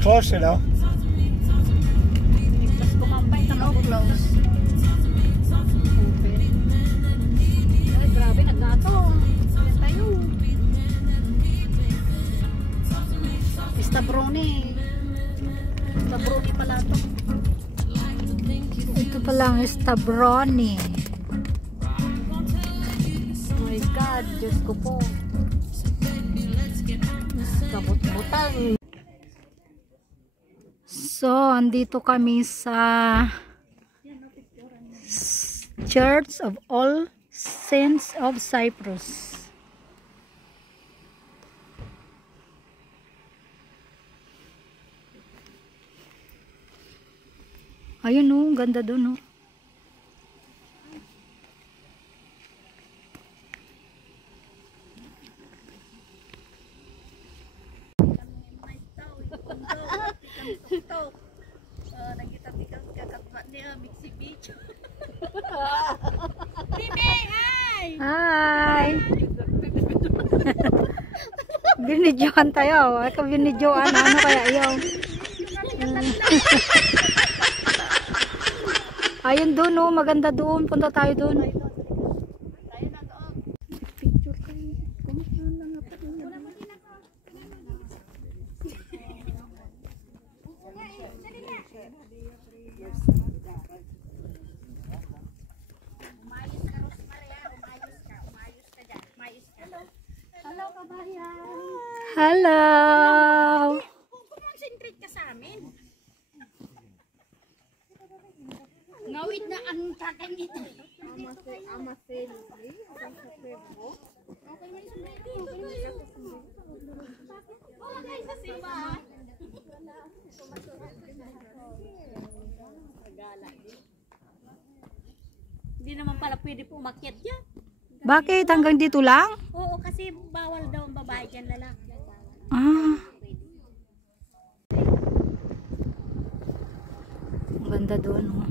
close, you know. Just kumampay ka no close. Open. Ay, grabe, naggato. Kaya tayo. Stabroni. Stabroni pala ito. Ito pala ang stabroni. Oh my God, Diyos ko po. Kabut-butan. So, andito kami sa Church of All Saints of Cyprus. Ayun oh, ganda dun oh. Nagkita-tikang kakatmat niya, Mixi Beach. Bibi, hi! Hi! Binidyohan tayo. Ay ka binidyohan. Ano kaya yung? Ayun doon oh, maganda doon. Punta tayo doon. Picture kayo. Kumusta na nga pa doon? Hello, kabayan. Hello! Concentrate ka sa amin. Ngawit na ang kakang ito. Amasin. Okay sa simbahan. Hindi naman pala pwede po umakyat dyan. Bakit? Hanggang dito lang? Oo, kasi bawal daw ang babae dyan, lalaki. Ah. Ang ganda doon oh.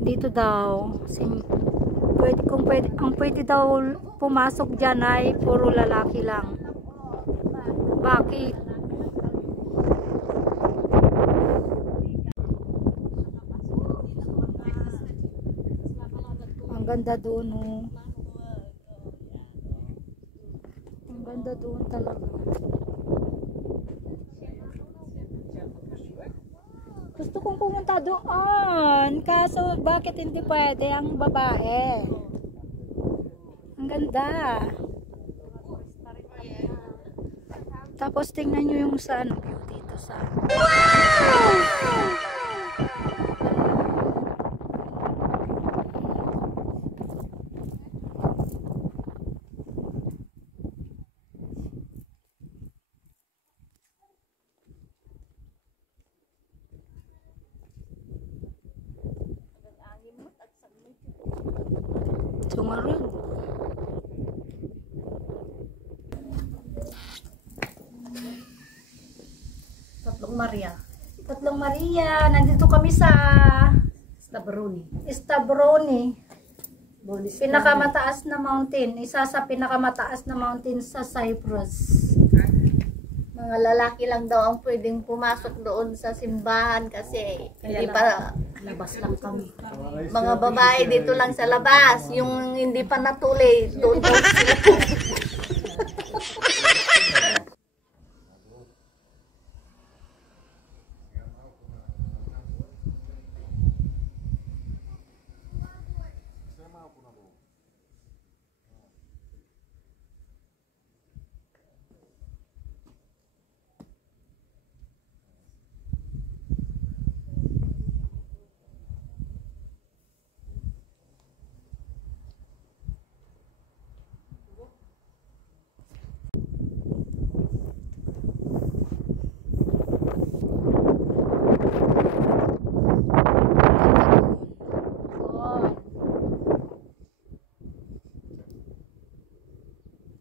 Dito daw pwede, kung pwede, ang pwede daw pumasok dyan ay puro lalaki lang. Bakit? Ang ganda doon oh. Ang ganda doon talaga. Gusto kong pumunta doon. Kaso bakit hindi pwede ang babae? Ang ganda. Tapos tingnan nyo yung sa ano view dito sa. Wow! Sumarun. Tatlong Maria. Tatlong Maria. Nandito kami sa Stabroni. Pinakamataas na mountain. Isa sa pinakamataas na mountain sa Cyprus. Mga lalaki lang daw ang pwedeng pumasok doon sa simbahan kasi hindi pa labas lang kami. Mga babae dito lang sa labas, yung hindi pa natuloy doon sila.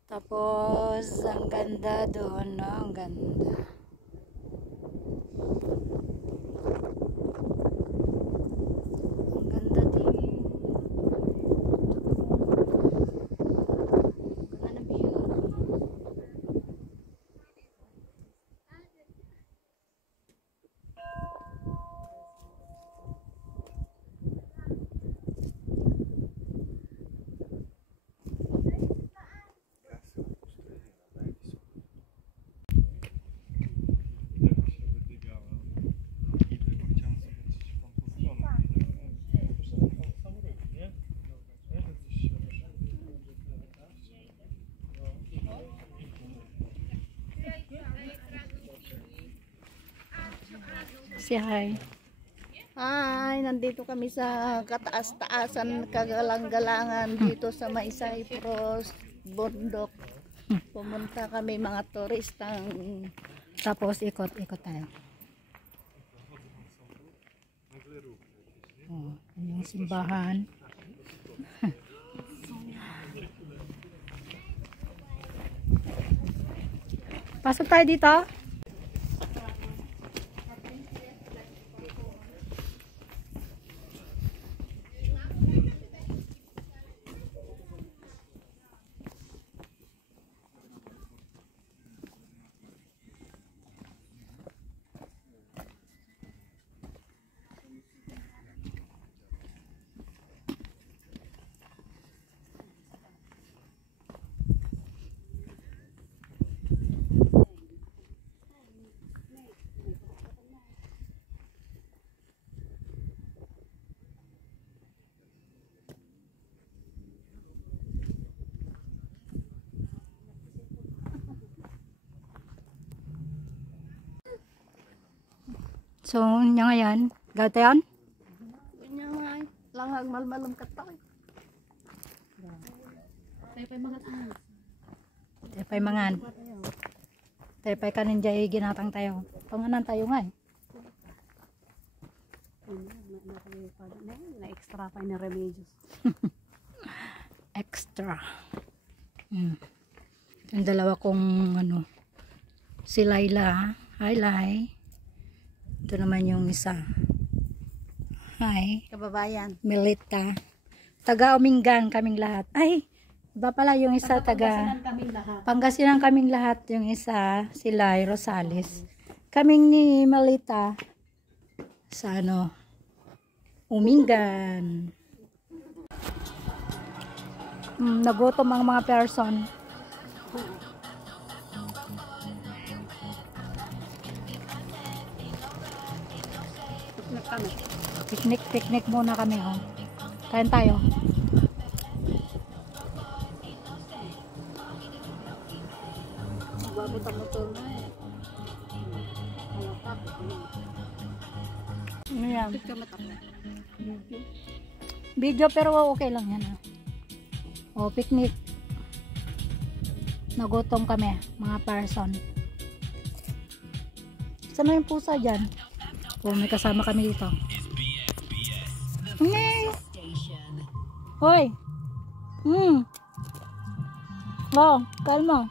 Tapos, ang ganda doon, no? Ang ganda. Ang ganda din. Ganda na view. Si hi. Ay, nandito kami sa kataas-taasan, kagalang-galangan dito sa May Cyprus, bundok. Pumunta kami mga turistang Tapos ikot-ikot tayo. Oh, yung simbahan. Pasok tayo dito. So, nya ngayon, gatayan? ganyan nga, langhag malmalong katoy. Tepay mangan. Tepay kanin jay ginatang tayo. Panganan tayo nga eh. Na extra pa na remedios. Extra. Yung dalawa kong ano, si Laila. Hi Lai. Ito naman yung isa. Hi. Kababayan. Melita. Taga Umingan kaming lahat. Ay, iba pala yung isa taga Pangasinan kaming lahat. Yung isa, si Lai Rosales. Kaming ni Melita sa ano, Umingan. Nagutom ang mga person. Picnic muna kami, oh. Kain tayo. Magbabot ang motor na eh. Ano yan? Bakit ka matakot? Video pero okay lang yan, ah. Oh, picnic. Nagutom kami, mga person. Saan na yung pusa dyan? Oh, may kasama kami dito. Ngay! Hoy! Oh, kalma.